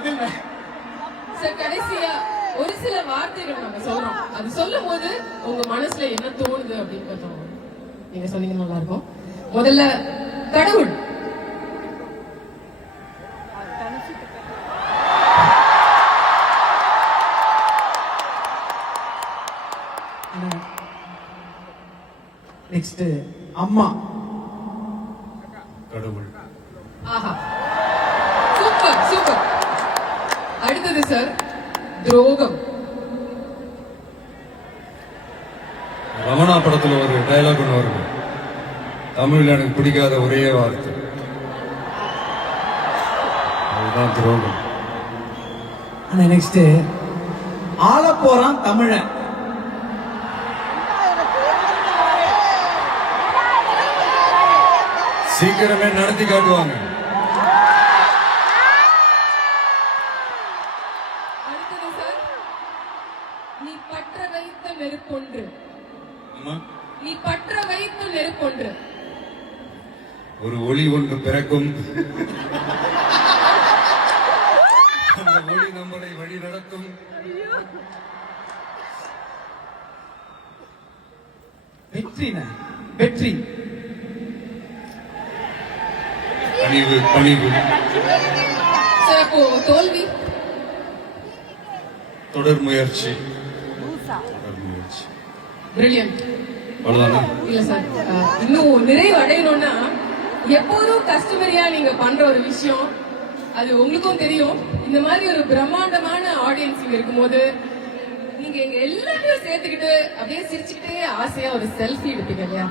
பதில் சார் கடைசியா ஒரு சில வார்த்தைகள் நாங்க சொல்றோம். அது சொல்லும் போது உங்க மனசுல என்ன தோணுது அப்படின்னு கொஞ்சம் நீங்க சொன்னீங்கன்னா நல்லா இருக்கும். முதல்ல கடவுள். நெக்ஸ்ட் அம்மா. கடவுள். ஆஹா, சூப்பர் சூப்பர். அடுத்தது சார் துரோகம். ரமணா படத்துல ஒரு டயலாக் ஒன்று வருது, தமிழ்ல எனக்கு பிடிக்காத ஒரே வார்த்தை, அதுதான் துரோகம். நெக்ஸ்ட் ஆள போறான் தமிழன். சீக்கிரமே நடத்தி காட்டுவாங்க. அடுத்தது சார் நீ பற்ற வைத்த நெருப்பொன்று. நீ பற்ற வைத்த நெருப்பொன்று. ஒரு ஒளி ஒன்று பிறக்கும், அந்த ஒளி நம்மளை வழி நடத்தும். வெற்றி. பணிவு. பணிவு. சார் அப்போ தோல்வி. தொடர் முயற்சி. தொடர் முயற்சி. பிரில்லியன்ட். அவ்வளவுதானா? இல்ல சார், இன்னும் நிறைவு அடையணும்னா எப்போதும் கஸ்டமரியா நீங்க பண்ற ஒரு விஷயம் அது உங்களுக்கும் தெரியும். இந்த மாதிரி ஒரு பிரம்மாண்டமான ஆடியன்ஸ் இங்க இருக்கும்போது நீங்க எங்க எல்லாத்தையும் சேர்த்துக்கிட்டு அப்படியே சிரிச்சுக்கிட்டே ஆசையா ஒரு செல்ஃபி எடுப்பீங்க இல்லையா?